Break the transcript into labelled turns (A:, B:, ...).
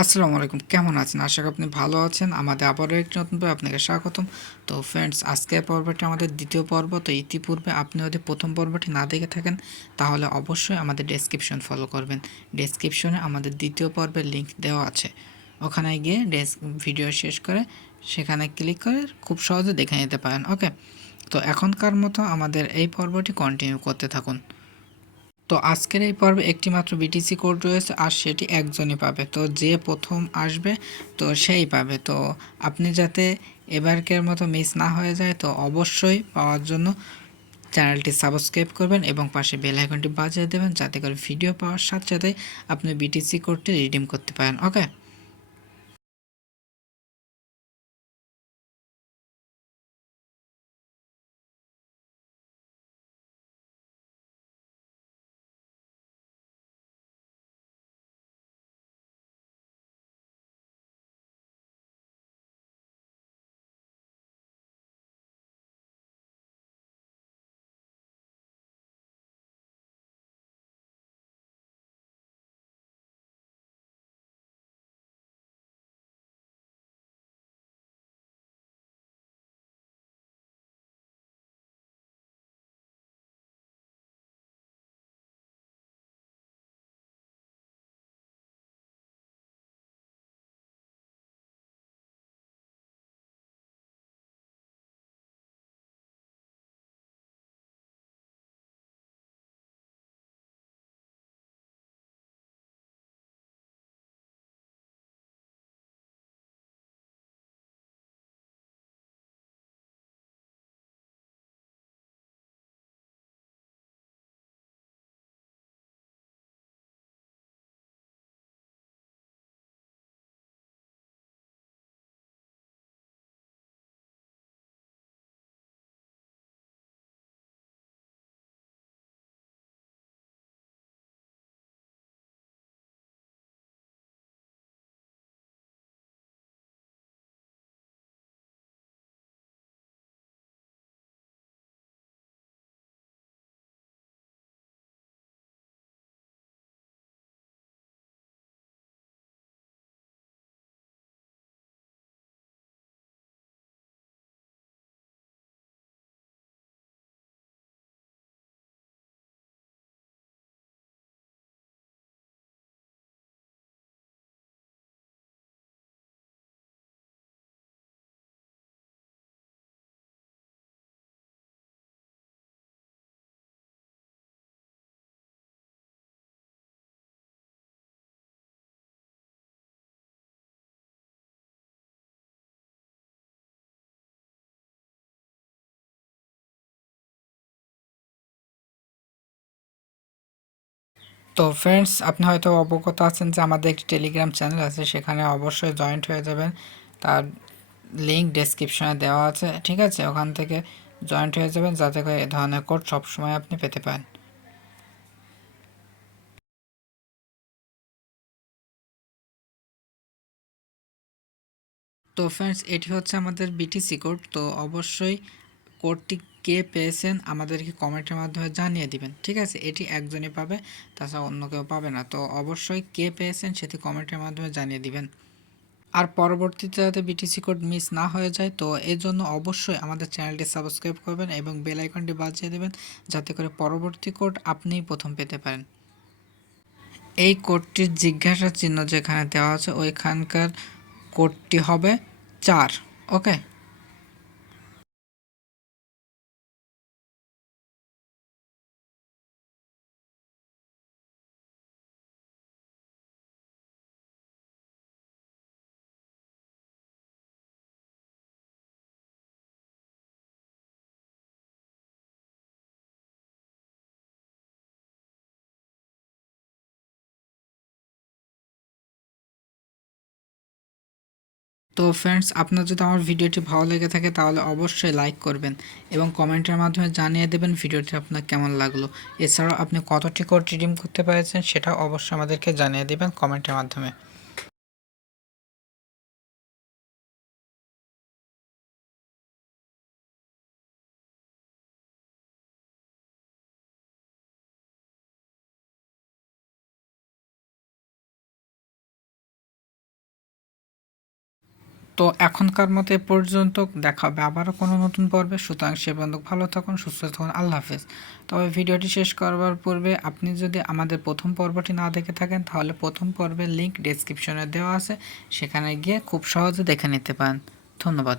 A: আসসালামু আলাইকুম। কেমন আছেন? আশা করি আপনি ভালো আছেন। আমাদের আবারও একটি নতুন পর্বে আপনাকে স্বাগতম। তো ফ্রেন্ডস আজকের পর্বটি আমাদের দ্বিতীয় পর্ব। তো ইতিপূর্বে আপনি যদি প্রথম পর্বটি না দেখে থাকেন, তাহলে অবশ্যই আমাদের ডেসক্রিপশন ফলো করবেন। ডেসক্রিপশনে আমাদের দ্বিতীয় পর্বের লিঙ্ক দেওয়া আছে। ওখানে গিয়ে ডেস ভিডিও শেষ করে সেখানে ক্লিক করে খুব সহজে দেখে নিতে পারেন ওকে তো এখনকার মতো আমাদের এই পর্বটি কন্টিনিউ করতে থাকুন। তো আজকের এই পর্বে একটি মাত্র বিটিসি কোড রয়েছে আর সেটি একজনই পাবে। তো যে প্রথম আসবে, তো সেই পাবে। তো আপনি যাতে এবারকের মতো মিস না হয়ে যায়, তো অবশ্যই পাওয়ার জন্য চ্যানেলটি সাবস্ক্রাইব করবেন এবং পাশে বেল আইকনটি বাজিয়ে দেবেন যাতে করে ভিডিও পাওয়ার সাথে সাথে আপনি বিটিসি কোডটি রিডিম করতে পারেন ওকে তো ফ্রেন্ডস আপনি হয়তো অবগত আছেন যে আমাদের একটি টেলিগ্রাম চ্যানেল আছে, সেখানে অবশ্যই জয়েন্ট হয়ে যাবেন। তার লিঙ্ক ডেসক্রিপশনে দেওয়া আছে, ঠিক আছে? ওখান থেকে জয়েন্ট হয়ে যাবেন, যাতে করে এ ধরনের কোড সবসময় আপনি পেতে পারেন। তো ফ্রেন্ডস এটি হচ্ছে আমাদের বিটিসি কোড তো অবশ্যই কোডটি কে পেয়েছেন আমাদেরকে কমেন্টের মাধ্যমে জানিয়ে দিবেন, ঠিক আছে? এটি একজনই পাবে, তাছাড়া অন্য কেউ পাবে না। তো অবশ্যই কে পেয়েছেন সেটি কমেন্টের মাধ্যমে জানিয়ে দিবেন। আর পরবর্তীতে যাতে বিটিসি কোড মিস না হয়ে যায়, তো এর জন্য অবশ্যই আমাদের চ্যানেলটি সাবস্ক্রাইব করবেন এবং বেল আইকনটি বাজিয়ে দেবেন, যাতে করে পরবর্তী কোড আপনিই প্রথম পেতে পারেন। এই কোডটির জিজ্ঞাসা চিহ্ন যেখানে দেওয়া আছে, ওইখানকার কোডটি হবে চার, ওকে? তো ফ্রেন্ডস আপনার যদি আমার ভিডিওটি ভালো লেগে থাকে, তাহলে অবশ্যই লাইক করবেন এবং কমেন্টের মাধ্যমে জানিয়ে দেবেন ভিডিওটি আপনার কেমন লাগল। এছাড়াও আপনি কতটি কোড রিডিম করতে পেরেছেন, সেটাও অবশ্যই আমাদেরকে জানিয়ে দেবেন কমেন্টের মাধ্যমে। তো এখনকার মতো এ পর্যন্ত দেখা হবে আবারও কোনো নতুন পর্বে। সুতরাং সে বন্ধু ভালো থাকুন, সুস্থ থাকুন, আল্লাহ হাফেজ। তবে ভিডিওটি শেষ করবার পূর্বে আপনি যদি আমাদের প্রথম পর্বটি না দেখে থাকেন, তাহলে প্রথম পর্বের লিঙ্ক ডেসক্রিপশনে দেওয়া আছে। সেখানে গিয়ে খুব সহজে দেখে নিতে পারেন। ধন্যবাদ।